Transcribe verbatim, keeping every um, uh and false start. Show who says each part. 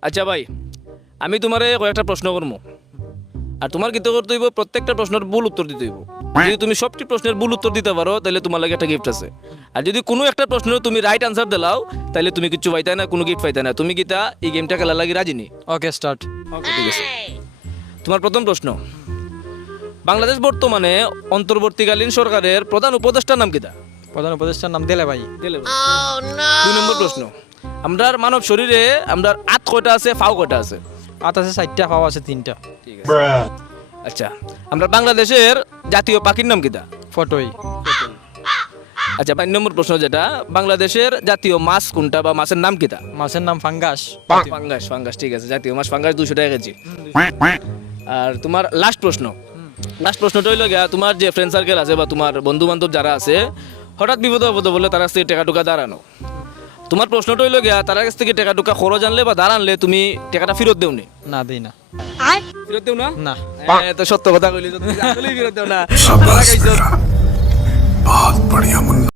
Speaker 1: আচ্ছা ভাই, আমি তোমারে কয়েকটা প্রশ্ন করবো, আর তোমার কিন্তু করতে হইব প্রত্যেকটা প্রশ্নের ভুল উত্তর দিতে হইব। যদি তুমি সবটি প্রশ্নের ভুল উত্তর দিতে পারো তাহলে তোমার লাগে একটা গিফট আছে। আর যদি কোনো একটা প্রশ্নের তুমি রাইট আনসার দিলাও তাহলে তুমি কিছু পাইতে না, কোনো গিফট পাইতে না। তুমি কিতা এই গেমটা খেলা লাগি রাজি নি?
Speaker 2: Okay start.
Speaker 1: ওকে, ঠিক আছে। তোমার প্রথম প্রশ্ন, বাংলাদেশ বর্তমানে অন্তর্বর্তীকালীন সরকারের প্রধান উপদেষ্টার নাম কিতা?
Speaker 2: প্রধান উপদেষ্টার নাম দিলে ভাই।
Speaker 1: দিলে ভাই। দুই নম্বর প্রশ্ন, আমরার মানব শরীরে আমরার আট কয়টা আছে, ফাও কয়টা আছে?
Speaker 2: আট আছে চারটা, পাওয়া আছে তিনটা।
Speaker 1: ঠিক আছে। আচ্ছা, আমরা বাংলাদেশের জাতীয় পাখির নাম কিতা?
Speaker 2: ফটোই।
Speaker 1: আচ্ছা, পাঁচ নম্বর প্রশ্ন যেটা, বাংলাদেশের জাতীয় মাছ কোনটা বা মাছের নাম কিতা?
Speaker 2: মাছের নাম ফাঙ্গাস।
Speaker 1: ফাঙ্গাস। ফাঙ্গাস, ঠিক আছে। জাতীয় মাছ ফাঙ্গাস, দুশো টাকা কেজি। আর তোমার লাস্ট প্রশ্ন, লাস্ট প্রশ্নটা হইল গিয়া, তোমার যে ফ্রেন্ড সার্কেল আছে বা তোমার বন্ধু বান্ধব যারা আছে, হঠাৎ বিপদ আপদ বলে তার কাছ থেকে টাকা টুকা দাঁড়ানো। তোমার প্রশ্নটা হইল গিয়া, তার কাছ থেকে টাকা টুকা খরচ আনলে বা দাঁড়ানলে তুমি টাকাটা ফেরত দেও নি?
Speaker 2: না দেই না।
Speaker 1: ফেরত দেও না?
Speaker 2: না।
Speaker 1: হ্যাঁ, তো সত্য কথা কইলি, তো তুমি আসলেই ফেরত দেও না।
Speaker 3: शाबाश बेटा, बहुत बढ़िया मुन्ना।